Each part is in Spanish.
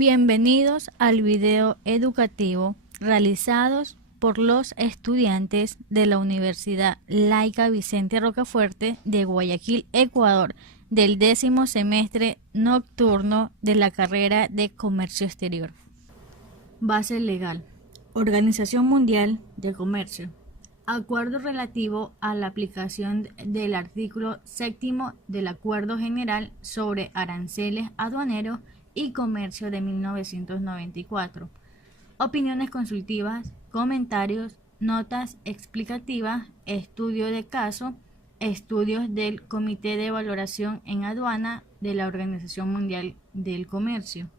Bienvenidos al video educativo realizados por los estudiantes de la Universidad Laica Vicente Rocafuerte de Guayaquil, Ecuador, del 10º semestre nocturno de la carrera de Comercio Exterior. Base legal. Organización Mundial de Comercio. Acuerdo relativo a la aplicación del artículo 7º del Acuerdo General sobre Aranceles Aduaneros y Comercio de 1994. Opiniones consultivas, comentarios, notas explicativas, estudio de caso, estudios del Comité de Valoración en Aduana de la Organización Mundial del Comercio.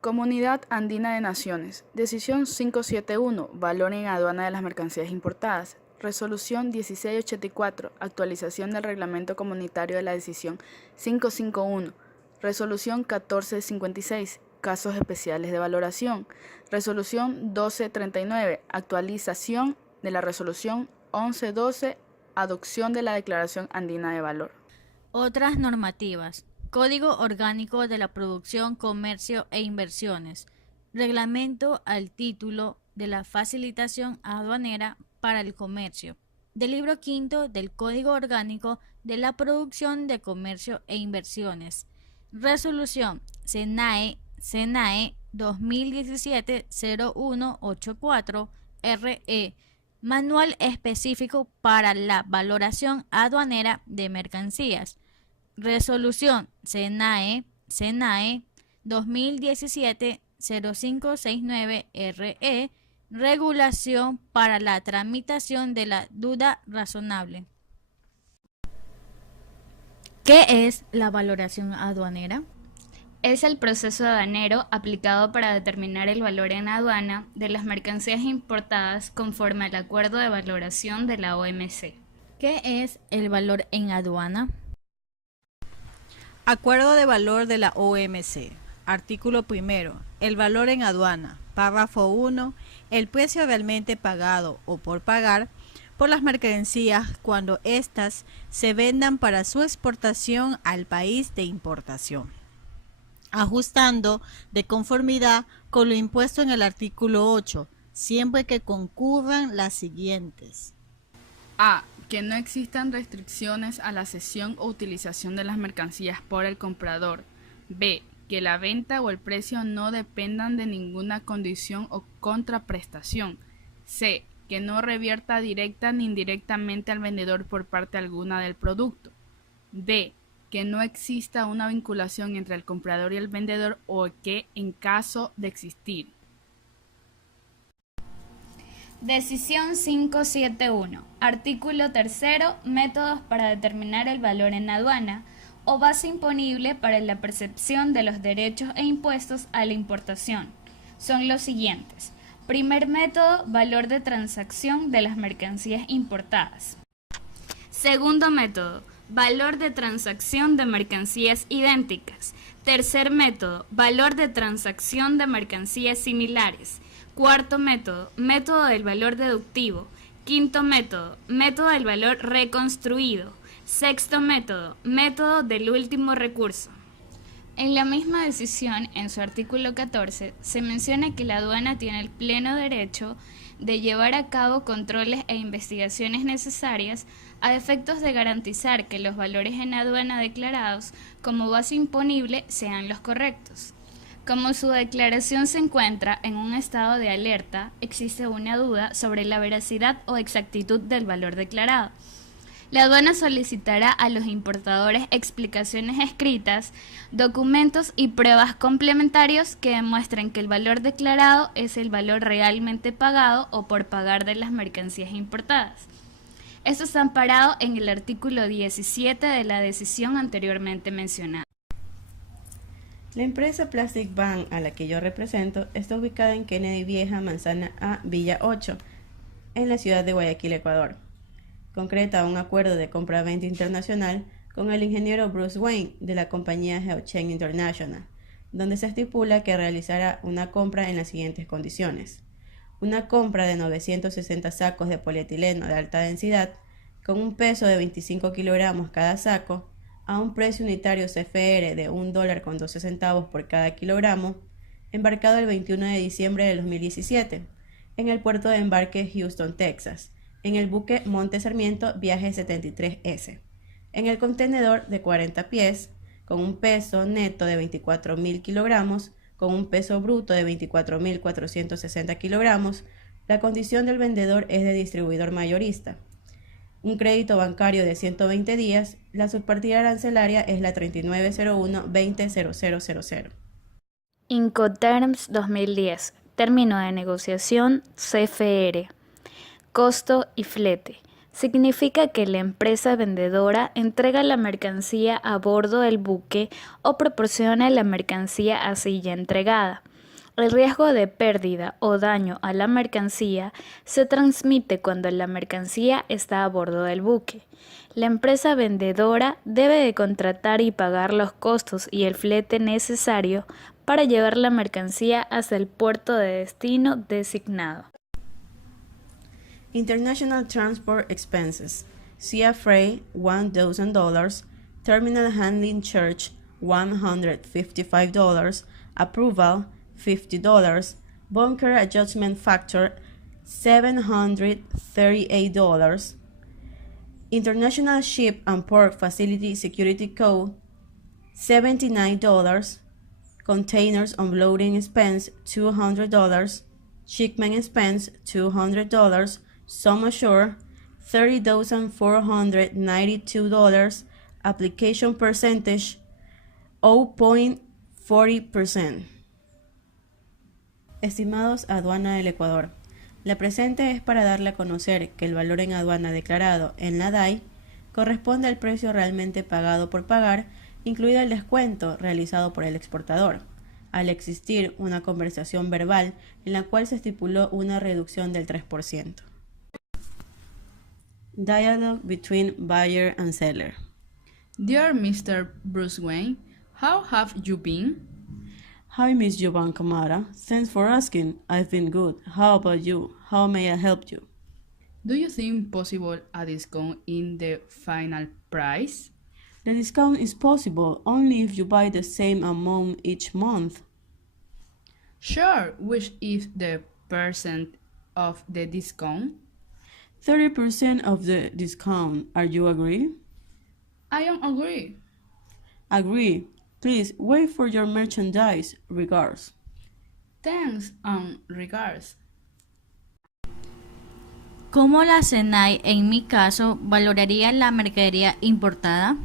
Comunidad Andina de Naciones. Decisión 571. Valor en aduana de las mercancías importadas. Resolución 1684. Actualización del Reglamento Comunitario de la Decisión 551. Resolución 1456. Casos especiales de valoración. Resolución 1239. Actualización de la Resolución 1112. Adopción de la Declaración Andina de Valor. Otras normativas. Código Orgánico de la Producción, Comercio e Inversiones. Reglamento al título de la facilitación aduanera para el comercio. Del libro quinto del Código Orgánico de la Producción de Comercio e Inversiones. Resolución SENAE 2017-0184 Manual específico para la valoración aduanera de mercancías. Resolución SENAE 2017-0569 Regulación para la tramitación de la duda razonable. ¿Qué es la valoración aduanera? Es el proceso aduanero aplicado para determinar el valor en aduana de las mercancías importadas conforme al acuerdo de valoración de la OMC. ¿Qué es el valor en aduana? Acuerdo de valor de la OMC. Artículo primero. El valor en aduana. Párrafo 1. El precio realmente pagado o por pagar por las mercancías cuando éstas se vendan para su exportación al país de importación, ajustando de conformidad con lo impuesto en el artículo 8, siempre que concurran las siguientes. A. Que no existan restricciones a la cesión o utilización de las mercancías por el comprador. B. Que la venta o el precio no dependan de ninguna condición o contraprestación. C. Que no revierta directa ni indirectamente al vendedor por parte alguna del producto. D. Que no exista una vinculación entre el comprador y el vendedor o que en caso de existir. Decisión 571. Artículo 3. Métodos para determinar el valor en aduana o base imponible para la percepción de los derechos e impuestos a la importación. Son los siguientes. Primer método, valor de transacción de las mercancías importadas. Segundo método, valor de transacción de mercancías idénticas. Tercer método, valor de transacción de mercancías similares. Cuarto método, método del valor deductivo. Quinto método, método del valor reconstruido. Sexto método, método del último recurso. En la misma decisión, en su artículo 14, se menciona que la aduana tiene el pleno derecho de llevar a cabo controles e investigaciones necesarias a efectos de garantizar que los valores en aduana declarados como base imponible sean los correctos. Como su declaración se encuentra en un estado de alerta, existe una duda sobre la veracidad o exactitud del valor declarado. La aduana solicitará a los importadores explicaciones escritas, documentos y pruebas complementarios que demuestren que el valor declarado es el valor realmente pagado o por pagar de las mercancías importadas. Esto está amparado en el artículo 17 de la decisión anteriormente mencionada. La empresa Plastic Bank, a la que yo represento, está ubicada en Kennedy Vieja, Manzana A, Villa 8, en la ciudad de Guayaquil, Ecuador. Concreta un acuerdo de compra-venta internacional con el ingeniero Bruce Wayne de la compañía Geochain International, donde se estipula que realizará una compra en las siguientes condiciones. Una compra de 960 sacos de polietileno de alta densidad con un peso de 25 kilogramos cada saco a un precio unitario CFR de $1.12 por cada kilogramo embarcado el 21 de diciembre de 2017, en el puerto de embarque Houston, Texas, en el buque Monte Sarmiento Viaje 73S, en el contenedor de 40 pies, con un peso neto de 24.000 kilogramos, con un peso bruto de 24.460 kilogramos. La condición del vendedor es de distribuidor mayorista. Un crédito bancario de 120 días. La subpartida arancelaria es la 3901-200000. Incoterms 2010. Término de negociación CFR. Costo y flete. Significa que la empresa vendedora entrega la mercancía a bordo del buque o proporciona la mercancía así ya entregada. El riesgo de pérdida o daño a la mercancía se transmite cuando la mercancía está a bordo del buque. La empresa vendedora debe de contratar y pagar los costos y el flete necesario para llevar la mercancía hasta el puerto de destino designado. International Transport Expenses. Sea Freight $1,000, Terminal Handling Charge $155, Approval $50, Bunker Adjustment Factor $738, International Ship and Port Facility Security Code $79, Containers Unloading Expense $200, Shipment Expense $200, Sum Assured $30,492, Application Percentage 0.40%. Estimados Aduana del Ecuador. La presente es para darle a conocer que el valor en aduana declarado en la DAI corresponde al precio realmente pagado por pagar, incluido el descuento realizado por el exportador, al existir una conversación verbal en la cual se estipuló una reducción del 3%. Dialogue between buyer and seller. Dear Mr. Bruce Wayne, how have you been? Hi, Miss Jovan Camara. Thanks for asking. I've been good. How about you? How may I help you? Do you think possible a discount in the final price? The discount is possible only if you buy the same amount each month. Sure, which is the percent of the discount? 30% of the discount. Are you agree? I don't agree. Agree. Please wait for your merchandise. Regards. Thanks and regards. ¿Cómo la SENAI, en mi caso, valoraría la mercadería importada?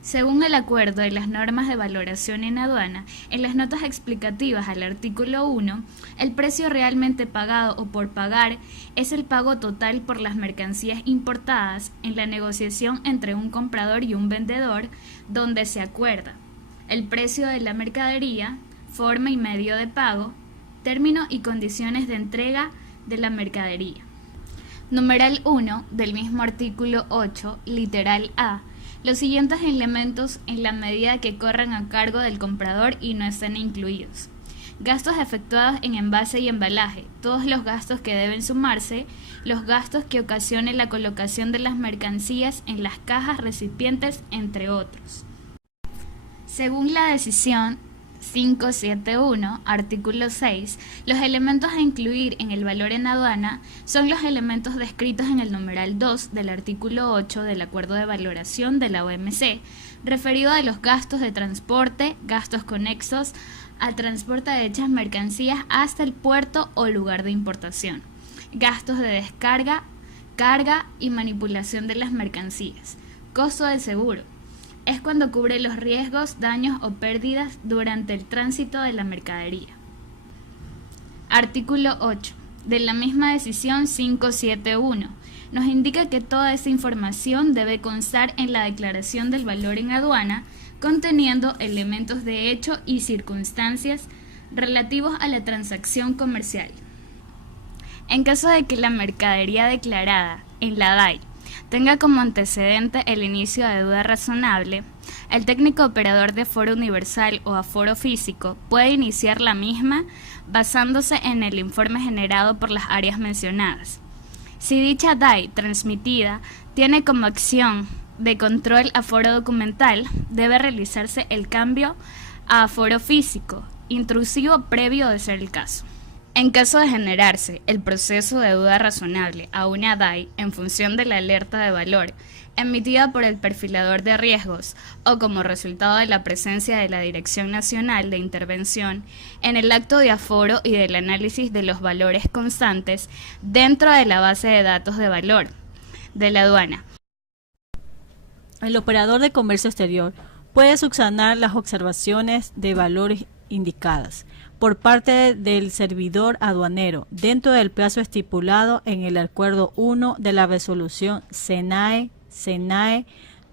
Según el acuerdo de las normas de valoración en aduana, en las notas explicativas al artículo 1, el precio realmente pagado o por pagar es el pago total por las mercancías importadas en la negociación entre un comprador y un vendedor, donde se acuerda el precio de la mercadería, forma y medio de pago, término y condiciones de entrega de la mercadería. Numeral 1 del mismo artículo 8, literal A. Los siguientes elementos en la medida que corran a cargo del comprador y no estén incluidos. Gastos efectuados en envase y embalaje, todos los gastos que deben sumarse, los gastos que ocasione la colocación de las mercancías en las cajas recipientes, entre otros. Según la decisión 571, artículo 6, los elementos a incluir en el valor en aduana son los elementos descritos en el numeral 2 del artículo 8 del Acuerdo de Valoración de la OMC, referido a los gastos de transporte, gastos conexos al transporte de dichas mercancías hasta el puerto o lugar de importación, gastos de descarga, carga y manipulación de las mercancías, costo del seguro. Es cuando cubre los riesgos, daños o pérdidas durante el tránsito de la mercadería. Artículo 8. De la misma decisión 571, nos indica que toda esa información debe constar en la declaración del valor en aduana, conteniendo elementos de hecho y circunstancias relativos a la transacción comercial. En caso de que la mercadería declarada en la DAI tenga como antecedente el inicio de duda razonable, el técnico operador de aforo universal o aforo físico puede iniciar la misma basándose en el informe generado por las áreas mencionadas. Si dicha DAI transmitida tiene como acción de control aforo documental, debe realizarse el cambio a aforo físico intrusivo previo de ser el caso. En caso de generarse el proceso de duda razonable a una DAI en función de la alerta de valor emitida por el perfilador de riesgos o como resultado de la presencia de la Dirección Nacional de Intervención en el acto de aforo y del análisis de los valores constantes dentro de la base de datos de valor de la aduana. El operador de comercio exterior puede subsanar las observaciones de valores indicadas por parte del servidor aduanero dentro del plazo estipulado en el Acuerdo 1 de la Resolución SENAE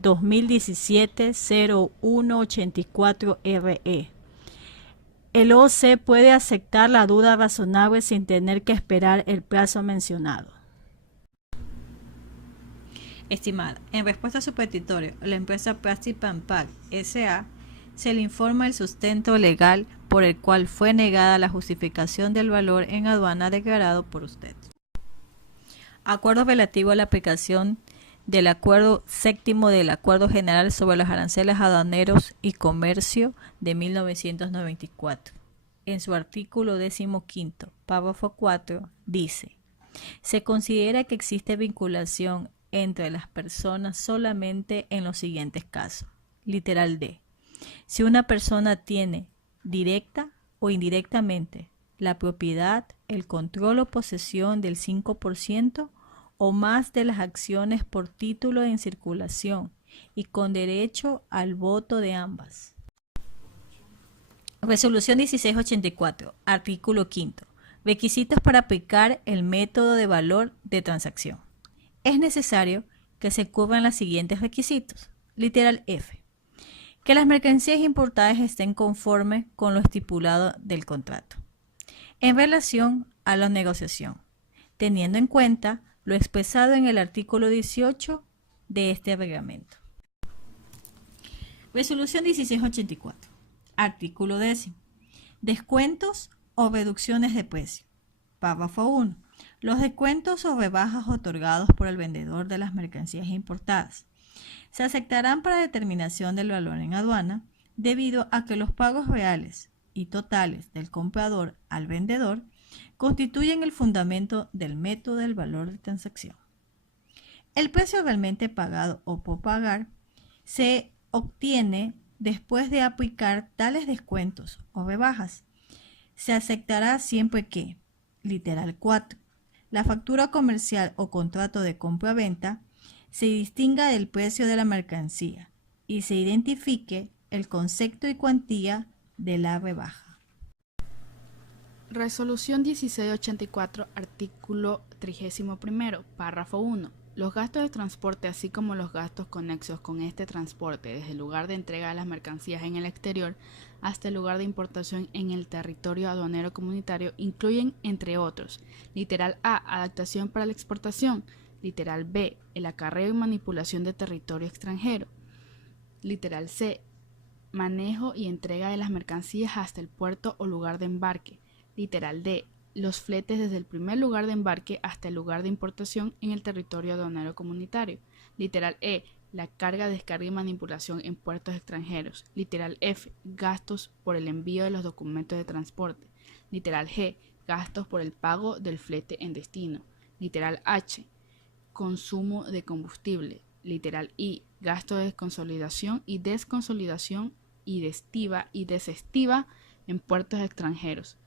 2017-0184-RE. El OC puede aceptar la duda razonable sin tener que esperar el plazo mencionado. Estimada, en respuesta a su petitorio, la empresa Plastic Pan Pack S.A. se le informa el sustento legal por el cual fue negada la justificación del valor en aduana declarado por usted. Acuerdo relativo a la aplicación del Acuerdo Séptimo del Acuerdo General sobre los Aranceles Aduaneros y Comercio de 1994. En su artículo 15, párrafo 4, dice: se considera que existe vinculación entre las personas solamente en los siguientes casos. Literal D. Si una persona tiene directa o indirectamente la propiedad, el control o posesión del 5% o más de las acciones por título en circulación y con derecho al voto de ambas. Resolución 1684, artículo 5. Requisitos para aplicar el método de valor de transacción. Es necesario que se cubran los siguientes requisitos. Literal F. Que las mercancías importadas estén conformes con lo estipulado del contrato. En relación a la negociación, teniendo en cuenta lo expresado en el artículo 18 de este reglamento. Resolución 1684. Artículo 10. Descuentos o reducciones de precio. Párrafo 1. Los descuentos o rebajas otorgados por el vendedor de las mercancías importadas se aceptarán para determinación del valor en aduana debido a que los pagos reales y totales del comprador al vendedor constituyen el fundamento del método del valor de transacción. El precio realmente pagado o por pagar se obtiene después de aplicar tales descuentos o rebajas. Se aceptará siempre que, literal 4, la factura comercial o contrato de compra-venta se distinga del precio de la mercancía y se identifique el concepto y cuantía de la rebaja. Resolución 1684, artículo 31, párrafo 1. Los gastos de transporte, así como los gastos conexos con este transporte desde el lugar de entrega de las mercancías en el exterior hasta el lugar de importación en el territorio aduanero comunitario, incluyen, entre otros, literal A, adaptación para la exportación, literal B, el acarreo y manipulación de territorio extranjero, literal C, manejo y entrega de las mercancías hasta el puerto o lugar de embarque, literal D, los fletes desde el primer lugar de embarque hasta el lugar de importación en el territorio aduanero comunitario. Literal E, la carga, descarga y manipulación en puertos extranjeros. Literal F, gastos por el envío de los documentos de transporte. Literal G, gastos por el pago del flete en destino. Literal H, consumo de combustible. Literal I, gasto de consolidación y desconsolidación y de estiva y desestiva en puertos extranjeros.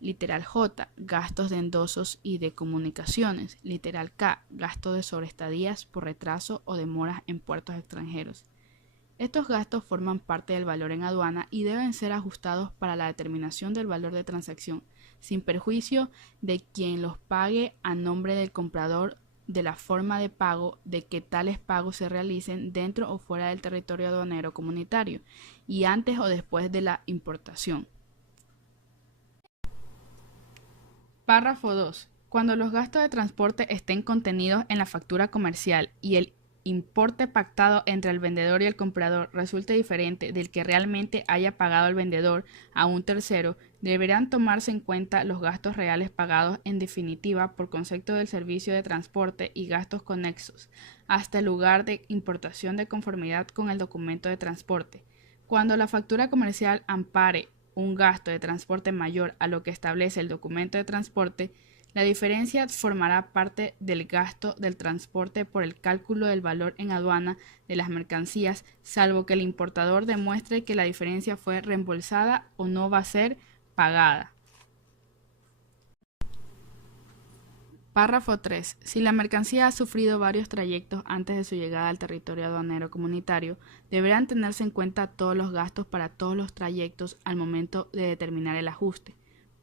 Literal J, gastos de endosos y de comunicaciones. Literal K, gasto de sobreestadías por retraso o demoras en puertos extranjeros. Estos gastos forman parte del valor en aduana y deben ser ajustados para la determinación del valor de transacción, sin perjuicio de quien los pague a nombre del comprador, de la forma de pago, de que tales pagos se realicen dentro o fuera del territorio aduanero comunitario y antes o después de la importación. Párrafo 2. Cuando los gastos de transporte estén contenidos en la factura comercial y el importe pactado entre el vendedor y el comprador resulte diferente del que realmente haya pagado el vendedor a un tercero, deberán tomarse en cuenta los gastos reales pagados en definitiva por concepto del servicio de transporte y gastos conexos hasta el lugar de importación de conformidad con el documento de transporte. Cuando la factura comercial ampare un gasto de transporte mayor a lo que establece el documento de transporte, la diferencia formará parte del gasto del transporte por el cálculo del valor en aduana de las mercancías, salvo que el importador demuestre que la diferencia fue reembolsada o no va a ser pagada. Párrafo 3. Si la mercancía ha sufrido varios trayectos antes de su llegada al territorio aduanero comunitario, deberán tenerse en cuenta todos los gastos para todos los trayectos al momento de determinar el ajuste.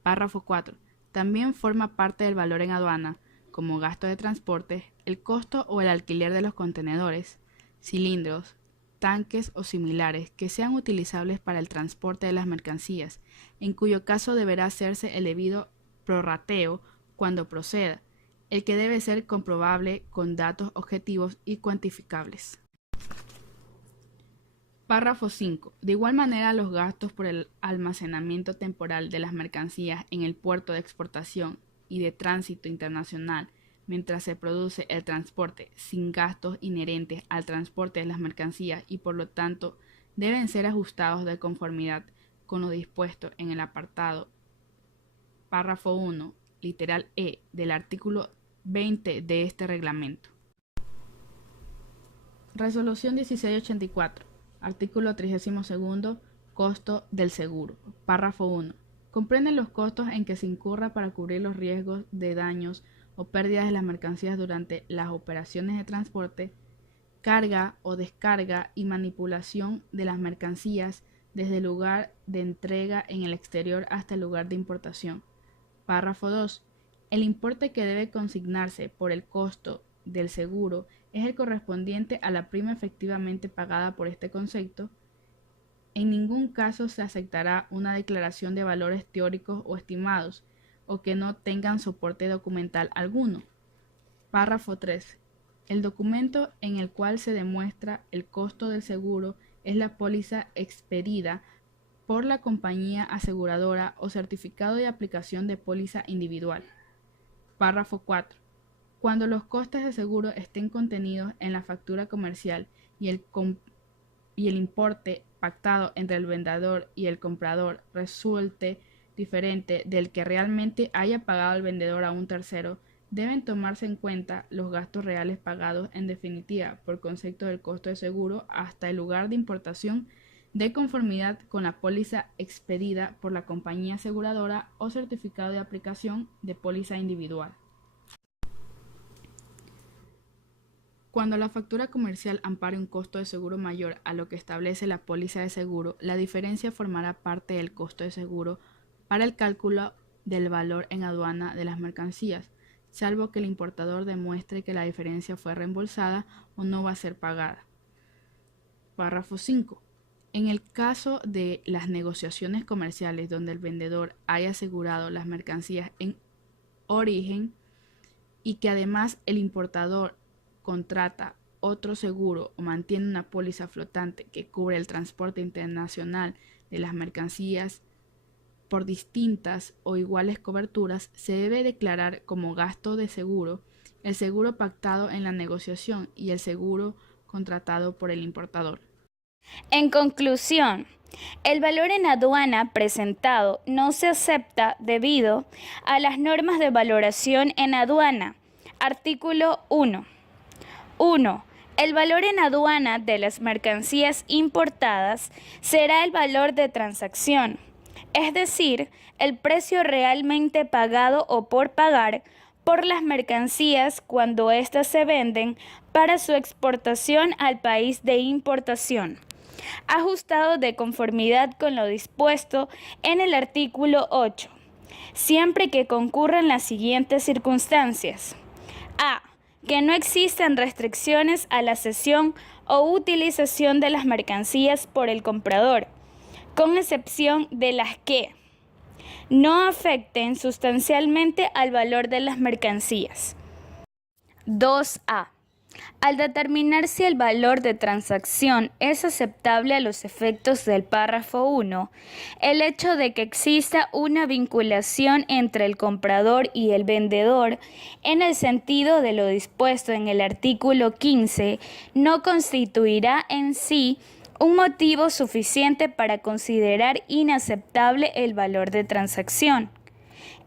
Párrafo 4. También forma parte del valor en aduana, como gasto de transporte, el costo o el alquiler de los contenedores, cilindros, tanques o similares que sean utilizables para el transporte de las mercancías, en cuyo caso deberá hacerse el debido prorrateo cuando proceda, el que debe ser comprobable con datos objetivos y cuantificables. Párrafo 5. De igual manera, los gastos por el almacenamiento temporal de las mercancías en el puerto de exportación y de tránsito internacional mientras se produce el transporte sin gastos inherentes al transporte de las mercancías y por lo tanto deben ser ajustados de conformidad con lo dispuesto en el apartado párrafo 1, literal E, del artículo 20 de este reglamento. Resolución 1684. Artículo 32. Costo del seguro. Párrafo 1. Comprende los costos en que se incurra para cubrir los riesgos de daños o pérdidas de las mercancías durante las operaciones de transporte, carga o descarga y manipulación de las mercancías desde el lugar de entrega en el exterior hasta el lugar de importación. Párrafo 2. El importe que debe consignarse por el costo del seguro es el correspondiente a la prima efectivamente pagada por este concepto. En ningún caso se aceptará una declaración de valores teóricos o estimados o que no tengan soporte documental alguno. Párrafo 3. El documento en el cual se demuestra el costo del seguro es la póliza expedida por la compañía aseguradora o certificado de aplicación de póliza individual. Párrafo 4. Cuando los costes de seguro estén contenidos en la factura comercial y el importe pactado entre el vendedor y el comprador resulte diferente del que realmente haya pagado el vendedor a un tercero, deben tomarse en cuenta los gastos reales pagados en definitiva por concepto del costo de seguro hasta el lugar de importación de conformidad con la póliza expedida por la compañía aseguradora o certificado de aplicación de póliza individual. Cuando la factura comercial ampare un costo de seguro mayor a lo que establece la póliza de seguro, la diferencia formará parte del costo de seguro para el cálculo del valor en aduana de las mercancías, salvo que el importador demuestre que la diferencia fue reembolsada o no va a ser pagada. Párrafo 5. En el caso de las negociaciones comerciales donde el vendedor haya asegurado las mercancías en origen y que además el importador contrata otro seguro o mantiene una póliza flotante que cubre el transporte internacional de las mercancías por distintas o iguales coberturas, se debe declarar como gasto de seguro el seguro pactado en la negociación y el seguro contratado por el importador. En conclusión, el valor en aduana presentado no se acepta debido a las normas de valoración en aduana. Artículo 1. 1. El valor en aduana de las mercancías importadas será el valor de transacción, es decir, el precio realmente pagado o por pagar por las mercancías cuando éstas se venden para su exportación al país de importación, ajustado de conformidad con lo dispuesto en el artículo 8, siempre que concurran las siguientes circunstancias. A. Que no existan restricciones a la cesión o utilización de las mercancías por el comprador, con excepción de las que no afecten sustancialmente al valor de las mercancías. 2A. Al determinar si el valor de transacción es aceptable a los efectos del párrafo 1, el hecho de que exista una vinculación entre el comprador y el vendedor en el sentido de lo dispuesto en el artículo 15 no constituirá en sí un motivo suficiente para considerar inaceptable el valor de transacción.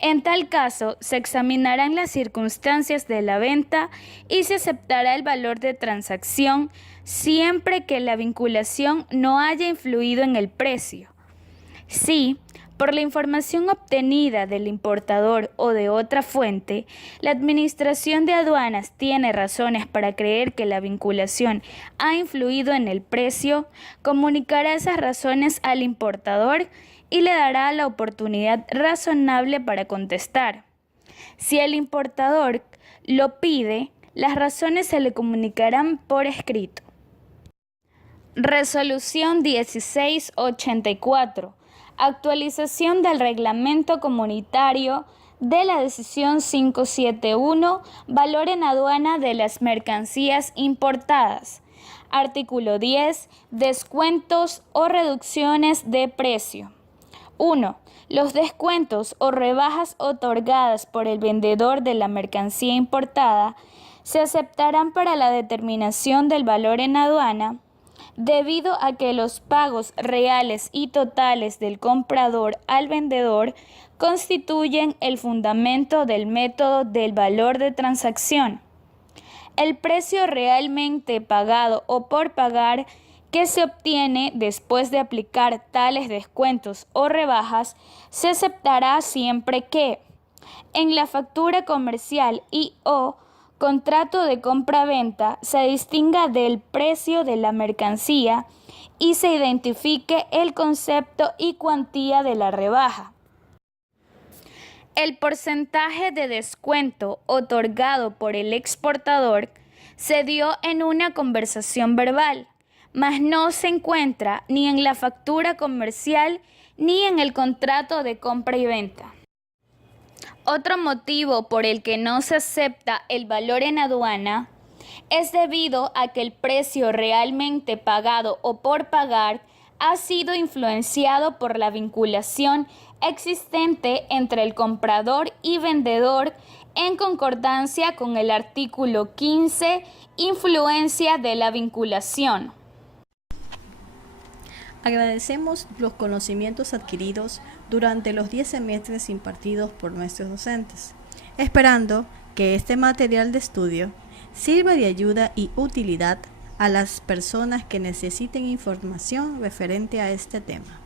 En tal caso, se examinarán las circunstancias de la venta y se aceptará el valor de transacción siempre que la vinculación no haya influido en el precio. Si, por la información obtenida del importador o de otra fuente, la Administración de Aduanas tiene razones para creer que la vinculación ha influido en el precio, comunicará esas razones al importador y le dará la oportunidad razonable para contestar. Si el importador lo pide, las razones se le comunicarán por escrito. Resolución 1684. Actualización del Reglamento Comunitario de la Decisión 571, valor en aduana de las mercancías importadas. Artículo 10. Descuentos o reducciones de precio. 1. Los descuentos o rebajas otorgadas por el vendedor de la mercancía importada se aceptarán para la determinación del valor en aduana debido a que los pagos reales y totales del comprador al vendedor constituyen el fundamento del método del valor de transacción. El precio realmente pagado o por pagar que se obtiene después de aplicar tales descuentos o rebajas se aceptará siempre que en la factura comercial y/o contrato de compra-venta se distinga del precio de la mercancía y se identifique el concepto y cuantía de la rebaja. El porcentaje de descuento otorgado por el exportador se dio en una conversación verbal, mas no se encuentra ni en la factura comercial ni en el contrato de compra y venta. Otro motivo por el que no se acepta el valor en aduana es debido a que el precio realmente pagado o por pagar ha sido influenciado por la vinculación existente entre el comprador y vendedor en concordancia con el artículo 15, influencia de la vinculación. Agradecemos los conocimientos adquiridos durante los 10 semestres impartidos por nuestros docentes, esperando que este material de estudio sirva de ayuda y utilidad a las personas que necesiten información referente a este tema.